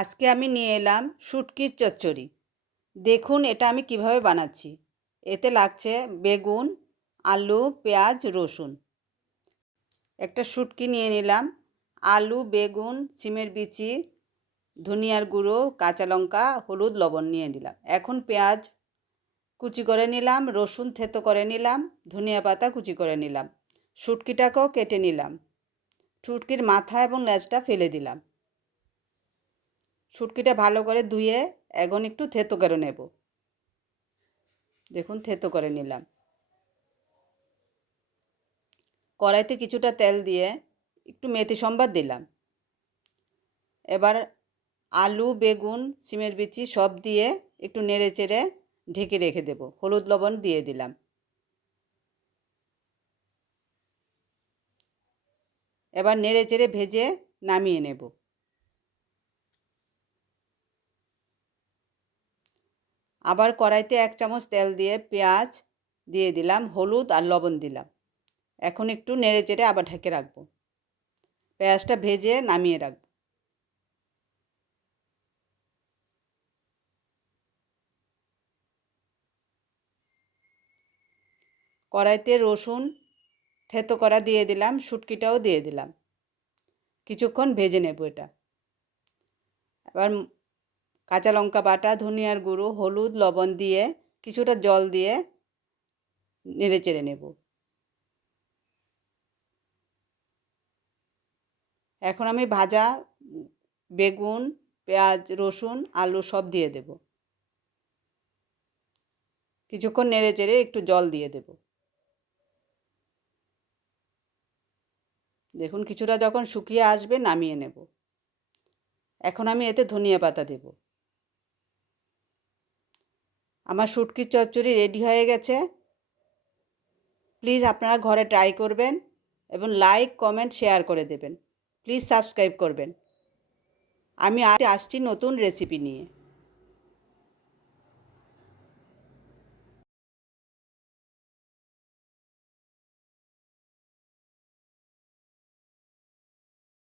আজকে আমি নিয়ে এলাম শুটকির চচ্চড়ি। দেখুন এটা আমি কিভাবে বানাচ্ছি। এতে লাগছে বেগুন, আলু, পেঁয়াজ, রসুন। একটা শুটকি নিয়ে নিলাম। আলু, বেগুন, সিমের বিচি, ধনিয়ার গুঁড়ো, কাঁচা লঙ্কা, হলুদ, লবণ নিয়ে নিলাম। এখন পেঁয়াজ কুচি করে নিলাম, রসুন থেতো করে নিলাম, ধনিয়া পাতা কুচি করে নিলাম। শুটকিটাকেও কেটে নিলাম। শুটকির মাথা এবং লেজটা ফেলে দিলাম। শুটকিটা ভালো করে ধুয়ে এখন একটু থেতো করে নেব। দেখুন থেতো করে নিলাম। কড়াইতে কিছুটা তেল দিয়ে একটু মেথি সম্বাদ দিলাম। এবার আলু, বেগুন, সিমের বিচি সব দিয়ে একটু নেড়ে চেড়ে ঢেকে রেখে দেব। হলুদ লবণ দিয়ে দিলাম। এবার নেড়ে চেড়ে ভেজে নামিয়ে নেব। আবার কড়াইতে 1 চামচ তেল দিয়ে পেঁয়াজ দিয়ে দিলাম, হলুদ আর লবণ দিলাম। এখন একটু নেড়ে চেড়ে আবার ঢেকে রাখবো। পেঁয়াজটা ভেজে নামিয়ে রাখবো। কড়াইতে রসুন থেতো করা দিয়ে দিলাম, শুটকিটাও দিয়ে দিলাম। কিছুক্ষণ ভেজে নেব এটা। এবার কাঁচা লঙ্কা বাটা, ধনিয়ার গুঁড়ো, হলুদ, লবণ দিয়ে কিছুটা জল দিয়ে নেড়ে চেড়ে নেব। এখন আমি ভাজা বেগুন, পেঁয়াজ, রসুন, আলু সব দিয়ে দেব। কিছুক্ষণ নেড়ে চেড়ে একটু জল দিয়ে দেব। দেখুন কিছুটা যখন শুকিয়ে আসবে নামিয়ে নেব। এখন আমি এতে ধনিয়া পাতা দেব। আমার শুটকির চচ্চড়ি রেডি হয়ে গেছে। প্লিজ আপনারা ঘরে ট্রাই করবেন এবং লাইক, কমেন্ট, শেয়ার করে দেবেন। প্লিজ সাবস্ক্রাইব করবেন। আমি আসছি নতুন রেসিপি নিয়ে।